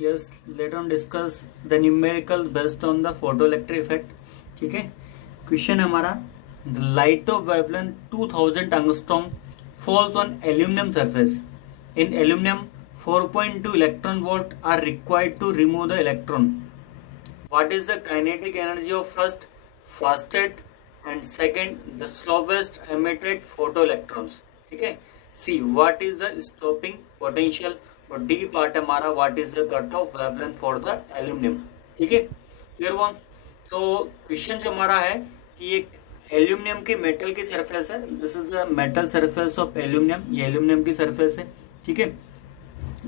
Yes, let on discuss the numerical based on the photoelectric effect. ठीक है, question है हमारा, the light of wavelength 2000 angstrom falls on aluminium surface. In aluminium 4.2 electron volt are required to remove the electron. What is the kinetic energy of first fastest and second the slowest emitted photo electrons. ठीक है, C what is the stopping potential, और D part है हमारा what is the cut off wavelength for the aluminium. ठीक है, clear हुआ। तो question जो हमारा है कि एक एल्यूमिनियम की मेटल की सरफेस है, this is the metal surface of aluminium, ये एल्यूमिनियम की सरफेस है। ठीक है,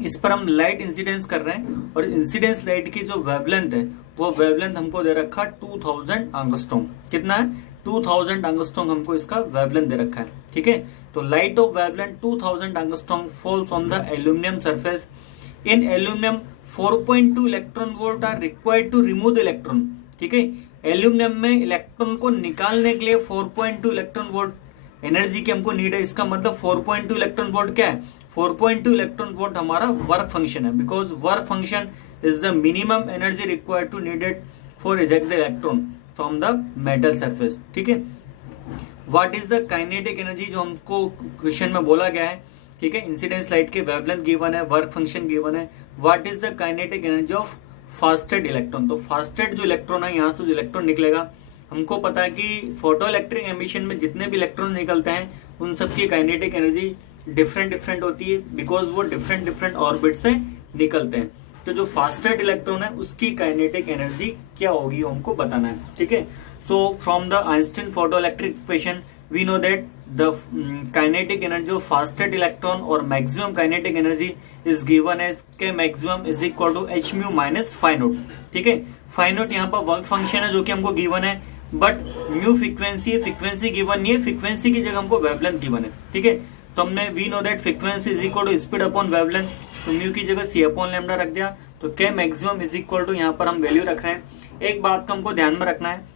इस पर हम लाइट इंसिडेंस कर रहे हैं और इंसिडेंस लाइट की जो वेवलेंथ है वो वेवलेंथ हमको दे रखा 2000 एंगस्ट्रॉम। कितना है? 2000 एंगस्ट्रॉम हमको इसका वेवलेंथ दे रखा है। ठीक है, तो light of wavelength 2000 angstrom falls on the aluminium surface. In aluminium 4.2 electron volt are required to remove the electron. ठीक है, एल्यूमिनियम में इलेक्ट्रॉन को निकालने के लिए 4.2 इलेक्ट्रॉन वोल्ट एनर्जी की हमको नीड है। इसका मतलब 4.2 इलेक्ट्रॉन वोल्ट क्या है? 4.2 इलेक्ट्रॉन वोल्ट हमारा वर्क फंक्शन है, because work function is the minimum energy required to needed for eject the electron from the metal surface. ठीक है, what is the kinetic energy, जो हमको क्वेश्चन में बोला गया है। ठीक है, इंसिडेंस लाइट के वेवलेंथ गिवन है, वर्क फंक्शन गिवन है। What is the kinetic energy of fastest electron, तो फास्टेड जो इलेक्ट्रॉन है, यहाँ से जो इलेक्ट्रॉन निकलेगा, हमको पता है कि फोटो इलेक्ट्रिक एमिशन में जितने भी इलेक्ट्रॉन निकलते हैं उन सबकी काइनेटिक एनर्जी डिफरेंट होती है, बिकॉज वो डिफरेंट ऑर्बिट से निकलते हैं। तो जो फास्टेड इलेक्ट्रॉन है उसकी काइनेटिक एनर्जी क्या होगी वो हमको बताना है। ठीक है, so from the Einstein photoelectric equation we know that the kinetic energy of fastest electron or maximum kinetic energy is given as k maximum is equal to h mu minus phi naught। ठीक है, phi naught यहाँ पर work function है जो कि हमको given है, but mu frequency given नहीं है, फ्रीक्वेंसी की जगह हमको वेवलेंथ गिवन है। ठीक है, तो हमने we know that frequency is equal to speed upon wavelength, तो म्यू की जगह सी अपॉन लैम्डा रख दिया, तो के मैक्सिमम इज इक्वल टू यहाँ पर हम वैल्यू रख रहे हैं। एक बात को हमको ध्यान में रखना है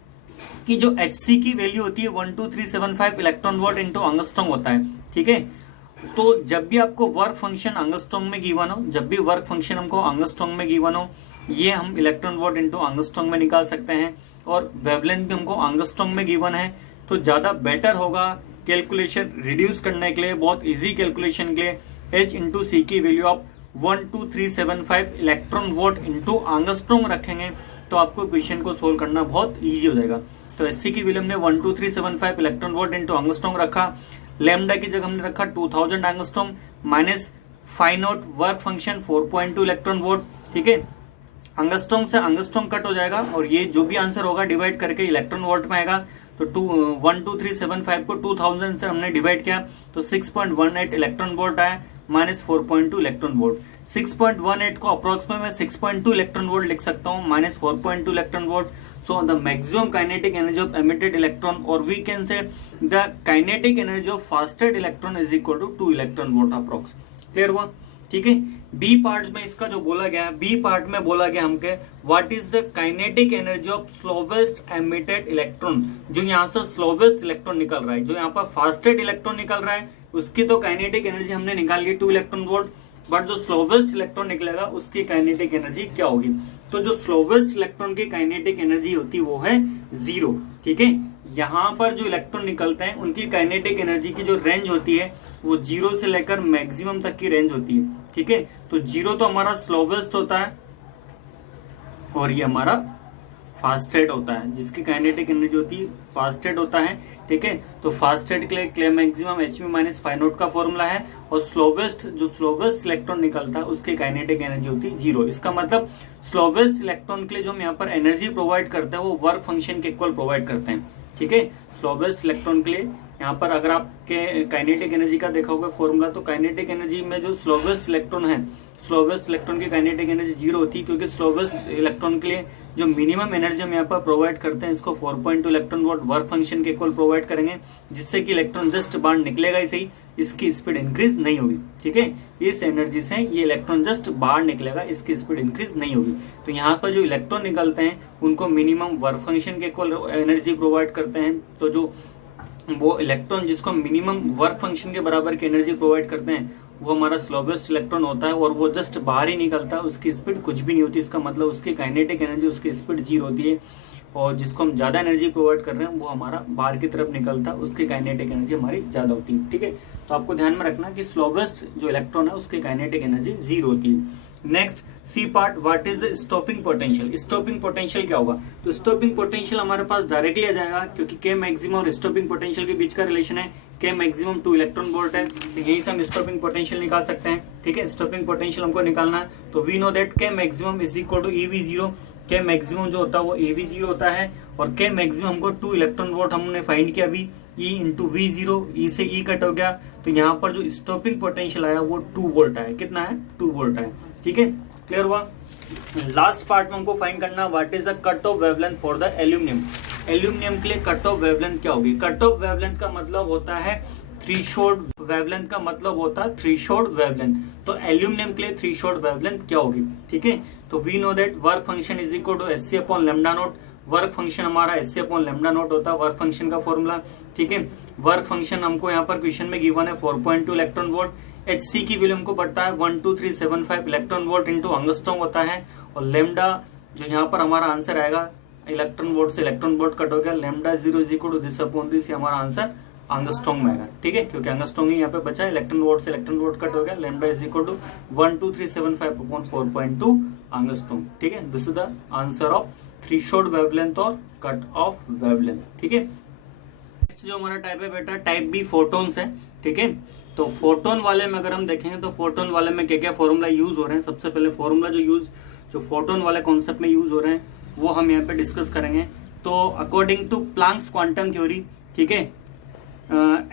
कि जो hc की वैल्यू होती है 12375 इलेक्ट्रॉन वोल्ट इंटू एंगस्ट्रॉम होता है। ठीक है, तो जब भी आपको वर्क फंक्शन एंगस्ट्रॉम में गिवन हो, जब भी वर्क फंक्शन हमको एंगस्ट्रॉम में गिवन हो, ये हम इलेक्ट्रॉन वोल्ट इंटू एंगस्ट्रॉम में निकाल सकते हैं, और वेवलेंथ भी हमको एंगस्ट्रॉम में गिवन है, तो ज्यादा बेटर होगा कैलकुलेशन रिड्यूस करने के लिए, बहुत इजी कैलकुलेशन के लिए h इंटू सी की वैल्यू आप 12375 इलेक्ट्रॉन वोल्ट इंटू एंगस्ट्रॉम रखेंगे तो आपको क्वेश्चन को सोल्व करना बहुत इजी हो जाएगा। तो एससी की वैल्यू हमने 12375 इलेक्ट्रॉन वोल्ट इंटू एंगस्ट्रॉम रखा, लैम्डा की जगह हमने रखा 2000 angstrom minus phi naught work function 4.2 electron volt. ठीक है, एंगस्ट्रॉम से एंगस्ट्रॉम कट हो जाएगा और ये जो भी आंसर होगा डिवाइड करके इलेक्ट्रॉन वोल्ट में आएगा। तो 12375 को 2000 से हमने डिवाइड किया तो 6.18 इलेक्ट्रॉन वोल्ट आया माइनस 4.2 इलेक्ट्रॉन वोल्ट। 6.18 को अप्रोक्सीमेट में 6.2 इलेक्ट्रॉन वोल्ट लिख सकता हूँ minus 4.2 electron volt. So the maximum kinetic energy of emitted electron, और we can say the kinetic energy of fastest electron is equal to 2 electron volt approx. Clear हुआ? ठीक है, B part में इसका जो बोला गया, बी पार्ट में बोला गया हमके what is the kinetic energy of slowest emitted electron. जो यहाँ से स्लोवेस्ट इलेक्ट्रॉन निकल रहा है, जो यहाँ पर फास्टेस्ट इलेक्ट्रॉन निकल रहा है, उसकी तो काइनेटिक एनर्जी हमने निकाल ली 2 इलेक्ट्रॉन वोल्ट, बट जो स्लोवेस्ट इलेक्ट्रॉन निकलेगा उसकी काइनेटिक एनर्जी क्या होगी? तो जो स्लोवेस्ट इलेक्ट्रॉन की काइनेटिक एनर्जी होती है वो है 0। ठीक है, यहाँ पर जो इलेक्ट्रॉन निकलते हैं उनकी काइनेटिक एनर्जी की जो रेंज होती है वो 0 से लेकर मैक्सिमम तक की रेंज होती है। ठीक है, तो 0 तो हमारा स्लोवेस्ट होता है और ये हमारा फास्टेड होता है, जिसकी काइनेटिक एनर्जी होती है फास्टेड होता है। ठीक है, तो फास्टेड के लिए क्ले मैक्सिमम एच मी माइनस फाई नोट का फॉर्मूला है, और स्लोवेस्ट जो स्लोवेस्ट इलेक्ट्रॉन निकलता है उसकी काइनेटिक एनर्जी होती है 0। इसका मतलब स्लोवेस्ट इलेक्ट्रॉन के लिए जो हम यहाँ पर एनर्जी प्रोवाइड करते हैं वो वर्क फंक्शन के इक्वल प्रोवाइड करते हैं। ठीक है, स्लोवेस्ट इलेक्ट्रॉन के लिए यहाँ पर अगर आपके काइनेटिक एनर्जी का देखा होगा फॉर्मूला, तो काइनेटिक एनर्जी में जो स्लोवेस्ट इलेक्ट्रॉन है, स्लोवेस्ट इलेक्ट्रॉन की काइनेटिक एनर्जी 0 होती है, क्योंकि स्लोवेस्ट इलेक्ट्रॉन के लिए जो मिनिमम एनर्जी हम यहाँ पर प्रोवाइड करते हैं इसको 4.2 इलेक्ट्रॉन वोल्ट वर्क फंक्शन के इक्वल प्रोवाइड करेंगे, जिससे कि इलेक्ट्रॉन जस्ट बाहर निकलेगा ही सही, इसकी स्पीड इंक्रीज नहीं होगी। ठीक है, इस एनर्जी से ये इलेक्ट्रॉन जस्ट बाहर निकलेगा, इसकी स्पीड इंक्रीज नहीं होगी। तो यहाँ पर जो इलेक्ट्रॉन निकलते हैं उनको मिनिमम वर्क फंक्शन के इक्वल एनर्जी प्रोवाइड करते हैं, तो जो वो इलेक्ट्रॉन जिसको मिनिमम वर्क फंक्शन के बराबर की एनर्जी प्रोवाइड करते हैं वो हमारा स्लोवेस्ट इलेक्ट्रॉन होता है और वो जस्ट बाहर ही निकलता है, उसकी स्पीड कुछ भी नहीं होती। इसका मतलब उसकी काइनेटिक एनर्जी, उसकी स्पीड 0 होती है, और जिसको हम ज्यादा एनर्जी प्रोवाइड कर रहे हैं वो हमारा बाहर की तरफ निकलता है, उसकी काइनेटिक एनर्जी हमारी ज्यादा होती है। ठीक है, तो आपको ध्यान में रखना कि स्लोवेस्ट जो इलेक्ट्रॉन है उसकी काइनेटिक एनर्जी 0 होती है। Next C part, what is the stopping potential. Stopping potential क्या होगा? तो स्टॉपिंग पोटेंशियल हमारे पास डायरेक्टली आ जाएगा, क्योंकि के मैक्सिमम और स्टॉपिंग पोटेंशियल के बीच का रिलेशन है के मैक्सिमम 2 इलेक्ट्रॉन वोल्ट है, तो यही से हम स्टॉपिंग पोटेंशियल निकाल सकते हैं। ठीक है, स्टॉपिंग पोटेंशियल हमको निकालना है, तो we know that K maximum is equal to EV0। K maximum जो होता है वो EV0 होता है, और के मैक्सिमम हमको 2 इलेक्ट्रॉन वोल्ट हमने फाइंड किया अभी, E इंटू V0, E से E कट हो गया, तो यहाँ पर जो स्टॉपिंग पोटेंशियल आया वो 2 वोल्ट आया। कितना है? 2 वोल्ट आया। ठीक है, क्लियर हुआ। लास्ट पार्ट में हमको फाइंड करना what is the cut off wavelength for the aluminium. Aluminium के लिए कट ऑफ वेवलेंथ क्या होगी? कट ऑफ वेवलेंथ का मतलब होता है थ्रेशोल्ड वेवलेंथ, का मतलब होता है थ्रेशोल्ड वेवलेंथ। तो एल्यूमिनियम के लिए थ्रेशोल्ड वेवलेंथ क्या होगी? ठीक है, तो we know that work function is equal to H C upon lambda naught. Work function हमारा एच सी अपॉन लैम्डा नॉट होता है वर्क फंक्शन का फॉर्मूला। ठीक है, वर्क फंक्शन हमको यहाँ पर क्वेश्चन में गिवन है 4.2 इलेक्ट्रॉन वोल्ट। एच सी की वैल्यू हमको पड़ता है 12375 इलेक्ट्रॉन वोल्ट इंटू एंगस्ट्रॉम होता है, और लेमडा जो यहाँ पर हमारा आंसर आएगा, इलेक्ट्रॉन वोल्ट से इलेक्ट्रॉन वोल्ट कट हो गया, lambda 0 is equal to this upon this, हमारा आंसर एंगस्ट्रॉम में आएगा। ठीक है, क्योंकि एंगस्ट्रॉम ही यहाँ पे बचा है, इलेक्ट्रॉन वोल्ट से इलेक्ट्रॉन वोल्ट कट हो गया, lambda is equal to 12375 upon 4.2 angstrom. ठीक है, this is the answer of threshold wavelength और कट ऑफ वेवलेंथ। ठीक है, नेक्स्ट जो हमारा टाइप है बेटा टाइप बी फोटोन्स है। ठीक है, तो फोटोन वाले में अगर हम देखेंगे तो फोटोन वाले में क्या क्या फॉर्मूला यूज हो रहे हैं। सबसे पहले फॉर्मूला जो फोटोन वाले कॉन्सेप्ट में यूज हो रहे हैं वो हम यहाँ पे डिस्कस करेंगे। तो according to Planck's quantum theory, ठीक है,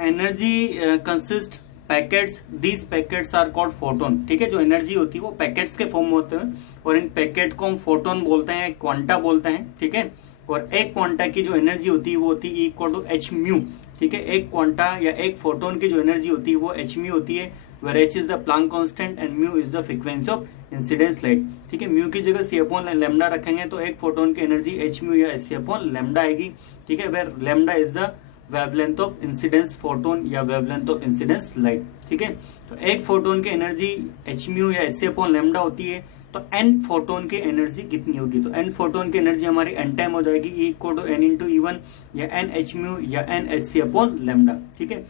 energy consist packets, these packets are called photon. ठीक है, जो एनर्जी होती है वो पैकेट्स के फॉर्म में होते हैं, और इन पैकेट को हम फोटोन बोलते हैं, क्वांटा बोलते हैं। ठीक है, और एक क्वांटा की जो एनर्जी होती है वो होती है इक्वल टू एच म्यू। ठीक है, एक क्वांटा या एक फोटोन की जो एनर्जी होती है वो एच म्यू होती है, where h is the Planck constant and mu is the frequency of incidence light. ठीक है, म्यू की जगह सी अपॉन लैम्डा रखेंगे तो एक फोटोन की एनर्जी एच म्यू या सी अपॉन लैम्डा आएगी। ठीक है, where lambda is the wavelength of incidence photon या वेवलेंथ ऑफ इंसिडेंस लाइट। ठीक है, तो एक फोटोन की एनर्जी एच म्यू या एच सी अपॉन लैम्डा होती है, तो एन फोटोन की एनर्जी कितनी होगी? तो एन फोटोन की एनर्जी हमारी एन टाइम हो जाएगी, E equal to n into E1 या एन एच म्यू या एन एच सी अपॉन लैम्डा। ठीक है,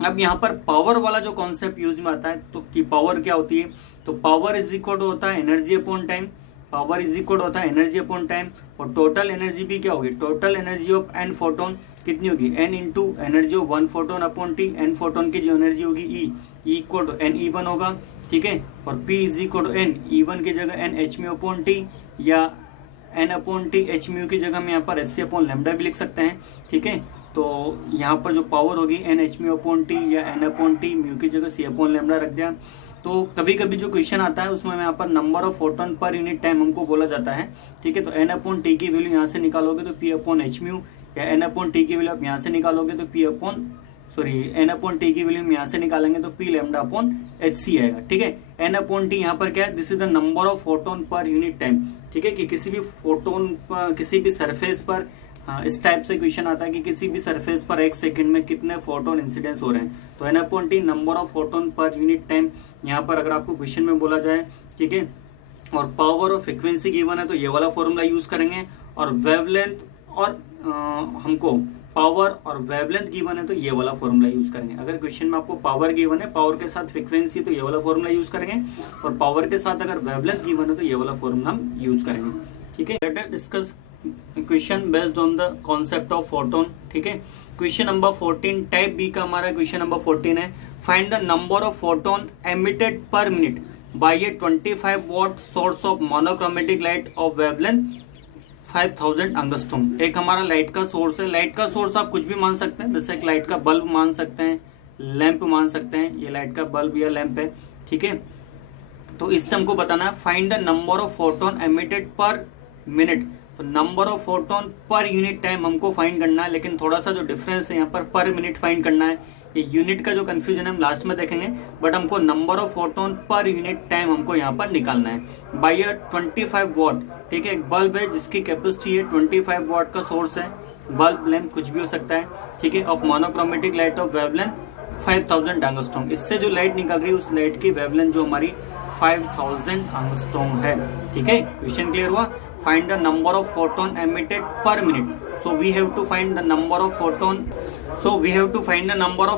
अब यहाँ पर पावर वाला जो कॉन्सेप्ट यूज में आता है, तो की पावर क्या होती है? तो पावर इज इक्वल टू होता है energy upon time. Power is equal होता है एनर्जी अपॉन टाइम, और टोटल एनर्जी भी क्या होगी? Total energy of n photon कितनी होगी? N into energy of 1 photon upon t. N photon की जो एनर्जी होगी ई इक्वल टू एन E1 होगा। ठीक है, और P is equal to N E1 की जगह N H mu upon T, या N upon T H mu की जगह हम यहाँ पर एच सी अपॉन लैम्डा भी लिख सकते हैं। ठीक है, तो यहाँ पर जो पावर होगी n H mu upon T या एन अपॉन टी, म्यू की जगह सी अपॉन लैम्डा रख दिया। तो कभी कभी जो क्वेश्चन आता है उसमें यहाँ पर number of photon per unit time हमको बोला जाता है। ठीक है, तो एन अपॉन टी की वैल्यू यहाँ से निकालोगे तो पी अपॉन एच म्यू, या एन अपॉन टी की वैल्यू आप यहाँ से निकालोगे तो p upon n upon t की वैल्यू हम यहाँ से निकालेंगे तो p lambda upon h c आएगा। ठीक है, एन अपॉन टी यहाँ पर क्या है? This is the number of photon per unit time. ठीक है, कि किसी भी फोटोन पर, किसी भी सरफेस पर, इस टाइप से क्वेश्चन आता है कि किसी भी सरफेस पर 1 सेकंड में कितने फोटोन इंसिडेंस हो रहे हैं, तो n upon t number of photon per unit time यहाँ पर अगर आपको क्वेश्चन में बोला जाए। ठीक है, और पावर और फ्रीक्वेंसी गिवन है तो ये वाला फॉर्मूला यूज करेंगे, और वेवलेंथ और हमको पावर और वेवलेंथ गिवन है तो ये वाला फॉर्मूला यूज करेंगे। अगर क्वेश्चन में आपको पावर गिवन है, पावर के साथ फ्रीक्वेंसी, तो ये वाला फॉर्मूला यूज करेंगे, और पावर के साथ अगर वेवलेंथ गिवन है तो ये वाला फॉर्मूला हम यूज करेंगे। ठीक है, let us discuss question based on the concept of photon. ठीक है, क्वेश्चन नंबर 14 टाइप बी का हमारा क्वेश्चन नंबर 14 है, find the number of photon emitted per minute by a 25 watt source of monochromatic light of wavelength 5000 angstrom. एक हमारा light का source है, light का सोर्स आप कुछ भी मान सकते हैं, जैसे एक लाइट का बल्ब मान सकते हैं, लैंप मान सकते हैं, ये लाइट का बल्ब या लैंप है। ठीक है, तो इससे हमको बताना है find the number of photon emitted per minute. तो number of photon per unit time हमको फाइंड करना है, लेकिन थोड़ा सा जो डिफरेंस है यहाँ पर मिनट फाइंड करना है। ये यूनिट का जो कंफ्यूजन है हम लास्ट में देखेंगे, बट हमको number of photon per unit time हमको यहाँ पर निकालना है बाय 25 वॉट। ठीक है, एक बल्ब है जिसकी कैपेसिटी है 25 वॉट का सोर्स है, बल्ब लैंप कुछ भी हो सकता है। ठीक है, of monochromatic light of wavelength 5000 angstrom. इससे जो लाइट निकल रही है उस लाइट की वेवलेंथ जो हमारी 5000 एंगस्ट्रॉम है। ठीक है, क्वेश्चन क्लियर हुआ। Find the number of photon emitted per minute. So we have to find the number of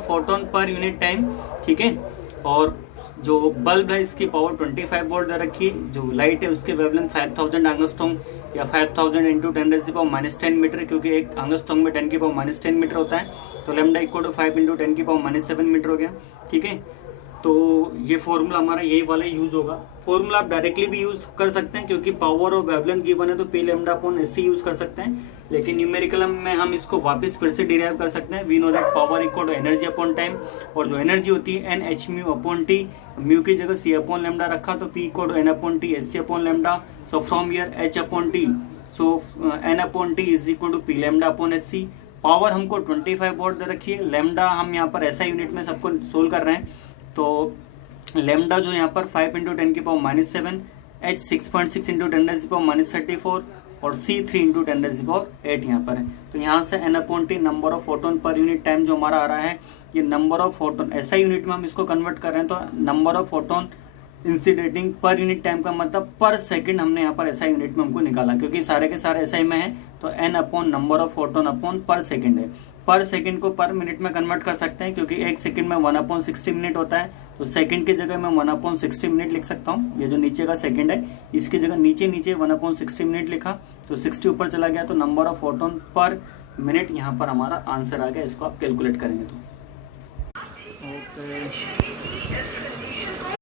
photon, per unit time. ठीक है, और जो बल्ब है इसकी पावर 25 वोल्ट दे रखी है, जो लाइट है उसकी वेवलेंथ 5000 एंगस्ट्रॉम या 5000 इंटू 10⁻⁻10 मीटर, क्योंकि एक एंगस्ट्रॉम में 10⁻⁻10 मीटर होता है, तो lambda equal to 5 into 10⁻⁻7 metre हो गया। ठीक है, तो ये फॉर्मूला हमारा यही वाला यूज होगा। फॉर्मूला आप डायरेक्टली भी यूज कर सकते हैं, क्योंकि पावर और वेवलेंथ गिवन है तो p lambda upon S use कर सकते हैं, लेकिन न्यूमेरिकल में हम इसको वापस फिर से डिराइव कर सकते हैं। We know that power equal to energy upon time, और जो एनर्जी होती है n H mu upon t, mu की जगह सी अपॉन लैम्डा रखा तो p equal to n upon t s c upon lambda. So from here h upon t, so n upon t is equal to p lambda upon s c. Power हमको 25 volt दे रखी है, lambda हम यहाँ पर ऐसा unit में सबको solve कर रहे हैं, तो लैम्डा जो यहाँ पर 5 इंटू 10⁻⁷, एच 6.6 इंटू 10⁻34 और सी 3 इंटू 10⁸ यहाँ पर है। तो यहाँ से n upon t number of photon per unit time जो हमारा आ रहा है, ये नंबर ऑफ फोटोन ऐसा यूनिट में हम इसको कन्वर्ट कर रहे हैं, तो नंबर ऑफ फोटोन इंसिडेंटिंग पर यूनिट टाइम का मतलब पर सेकंड हमने यहाँ पर ऐसा यूनिट में हमको निकाला, क्योंकि सारे के सारे एसआई में है, तो n upon number of photon upon per second है। पर सेकंड को पर मिनट में कन्वर्ट कर सकते हैं, क्योंकि एक सेकंड में 1/60 मिनट होता है, तो सेकंड की जगह मैं 1/60 मिनट लिख सकता हूँ। ये जो नीचे का सेकंड है इसकी जगह नीचे 1/60 मिनट लिखा, तो 60 ऊपर चला गया, तो नंबर ऑफ फोटोन पर मिनट यहाँ पर हमारा आंसर आ गया। इसको आप कैलकुलेट करेंगे तो ओके।